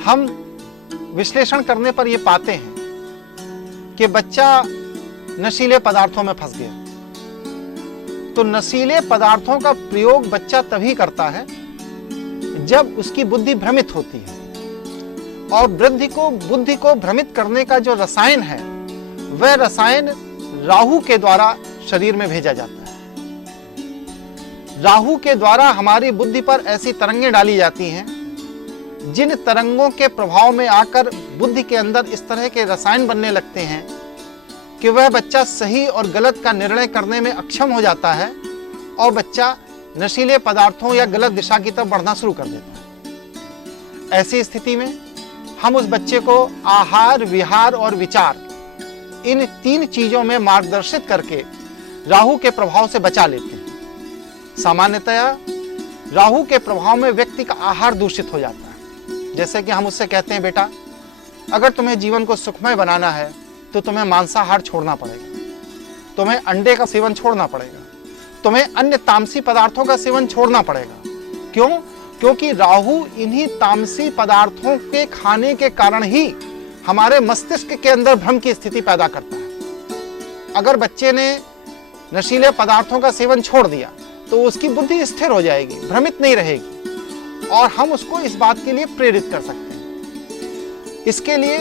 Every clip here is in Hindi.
हम विश्लेषण करने पर यह पाते हैं कि बच्चा नशीले पदार्थों में फंस गया। तो नशीले पदार्थों का प्रयोग बच्चा तभी करता है जब उसकी बुद्धि भ्रमित होती है, और बुद्धि को भ्रमित करने का जो रसायन है वह रसायन राहु के द्वारा शरीर में भेजा जाता है। राहु के द्वारा हमारी बुद्धि पर ऐसी तरंगें डाली जाती हैं जिन तरंगों के प्रभाव में आकर बुद्धि के अंदर इस तरह के रसायन बनने लगते हैं कि वह बच्चा सही और गलत का निर्णय करने में अक्षम हो जाता है और बच्चा नशीले पदार्थों या गलत दिशा की तरफ बढ़ना शुरू कर देता है। ऐसी स्थिति में हम उस बच्चे को आहार, विहार और विचार, इन 3 चीजों में मार्गदर्शित करके राहु के प्रभाव से बचा लेते हैं। सामान्यतया राहु के प्रभाव में व्यक्ति का आहार दूषित हो जाता है। जैसे कि हम उससे कहते हैं, बेटा अगर तुम्हें जीवन को सुखमय बनाना है तो तुम्हें मांसाहार छोड़ना पड़ेगा, तुम्हें अंडे का सेवन छोड़ना पड़ेगा, तुम्हें अन्य तामसी पदार्थों का सेवन छोड़ना पड़ेगा। क्यों? क्योंकि राहु इन्हीं तामसी पदार्थों के खाने के कारण ही हमारे मस्तिष्क के अंदर भ्रम की स्थिति पैदा करता है। अगर बच्चे ने नशीले पदार्थों का सेवन छोड़ दिया तो उसकी बुद्धि स्थिर हो जाएगी, भ्रमित नहीं रहेगी, और हम उसको इस बात के लिए प्रेरित कर सकते हैं। इसके लिए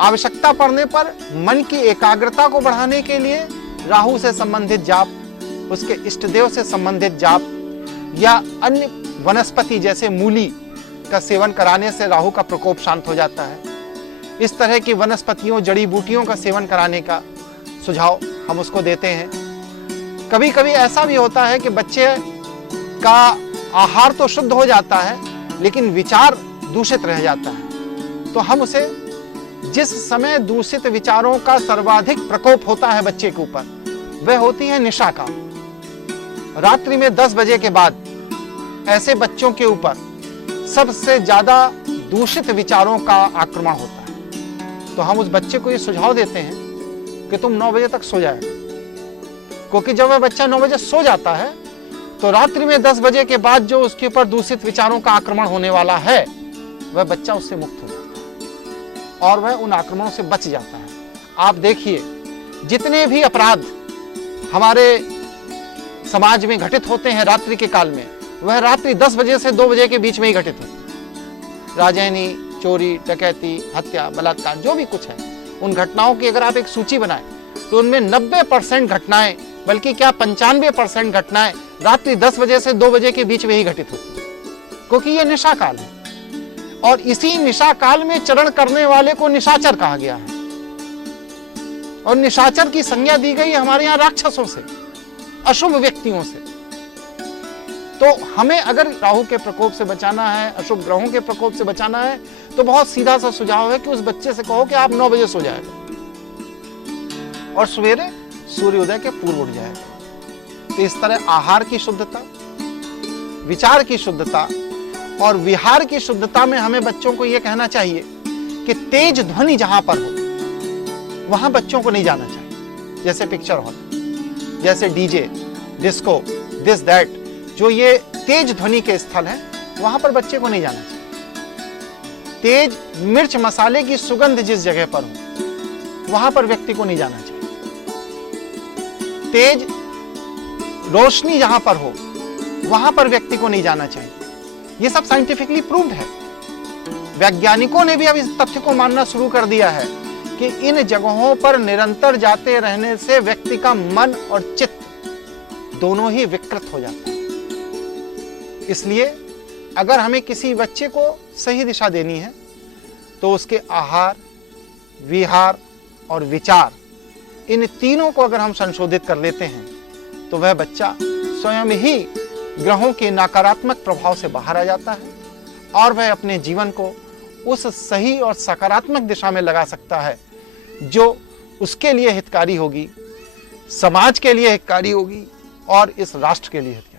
आवश्यकता पड़ने पर मन की एकाग्रता को बढ़ाने के लिए राहु से संबंधित जाप, उसके इष्ट देव से संबंधित जाप या अन्य वनस्पति जैसे मूली का सेवन कराने से राहु का प्रकोप शांत हो जाता है। इस तरह की वनस्पतियों, जड़ी बूटियों का सेवन कराने का सुझाव हम उसको देते हैं। कभी कभी ऐसा भी होता है कि बच्चे का आहार तो शुद्ध हो जाता है लेकिन विचार दूषित रह जाता है। तो हम उसे, जिस समय दूषित विचारों का सर्वाधिक प्रकोप होता है बच्चे के ऊपर, वह होती है निशा काल। रात्रि में 10 बजे के बाद ऐसे बच्चों के ऊपर सबसे ज्यादा दूषित विचारों का आक्रमण होता है। तो हम उस बच्चे को ये सुझाव देते हैं कि तुम 9 बजे तक सो जाएगा, क्योंकि जब वह बच्चा 9 बजे सो जाता है तो रात्रि में 10 बजे के बाद जो उसके ऊपर दूषित विचारों का आक्रमण होने वाला है वह बच्चा उससे मुक्त हो जाता है और वह उन आक्रमणों से बच जाता है। आप देखिए, जितने भी अपराध हमारे समाज में घटित होते हैं रात्रि के काल में, वह रात्रि 10 बजे से 2 बजे के बीच में ही घटित होते हैं। राजैनी, चोरी, डकैती, हत्या, बलात्कार, जो भी कुछ है, उन घटनाओं की अगर आप एक सूची बनाएं तो उनमें 90% घटनाएं, बल्कि क्या 95% घटनाएं रात्रि 10 बजे से 2 बजे के बीच में ही घटित होती है, क्योंकि यह निशा काल है। और इसी निशा काल में चरण करने वाले को निशाचर कहा गया है, और निशाचर की संज्ञा दी गई हमारे यहाँ राक्षसों से, अशुभ व्यक्तियों से। तो हमें अगर राहु के प्रकोप से बचाना है, अशुभ ग्रहों के प्रकोप से बचाना है, तो बहुत सीधा सा सुझाव है कि उस बच्चे से कहो कि आप 9 बजे सो जाएगा और सवेरे सूर्योदय के पूर्व उठ जाएगा। तो इस तरह आहार की शुद्धता, विचार की शुद्धता और विहार की शुद्धता में हमें बच्चों को यह कहना चाहिए कि तेज ध्वनि जहां पर हो वहां बच्चों को नहीं जाना चाहिए। जैसे पिक्चर हॉल, जैसे डीजे, डिस्को, दिस दैट, जो ये तेज ध्वनि के स्थल हैं, वहां पर बच्चे को नहीं जाना चाहिए। तेज मिर्च मसाले की सुगंध जिस जगह पर हो वहां पर व्यक्ति को नहीं जाना चाहिए। तेज रोशनी जहां पर हो वहां पर व्यक्ति को नहीं जाना चाहिए। ये सब साइंटिफिकली प्रूव्ड है। वैज्ञानिकों ने भी अब इस तथ्य को मानना शुरू कर दिया है कि इन जगहों पर निरंतर जाते रहने से व्यक्ति का मन और चित्त दोनों ही विकृत हो जाता है। इसलिए अगर हमें किसी बच्चे को सही दिशा देनी है तो उसके आहार, विहार और विचार, इन तीनों को अगर हम संशोधित कर लेते हैं तो वह बच्चा स्वयं ही ग्रहों के नकारात्मक प्रभाव से बाहर आ जाता है और वह अपने जीवन को उस सही और सकारात्मक दिशा में लगा सकता है जो उसके लिए हितकारी होगी, समाज के लिए हितकारी होगी और इस राष्ट्र के लिए हितकारी।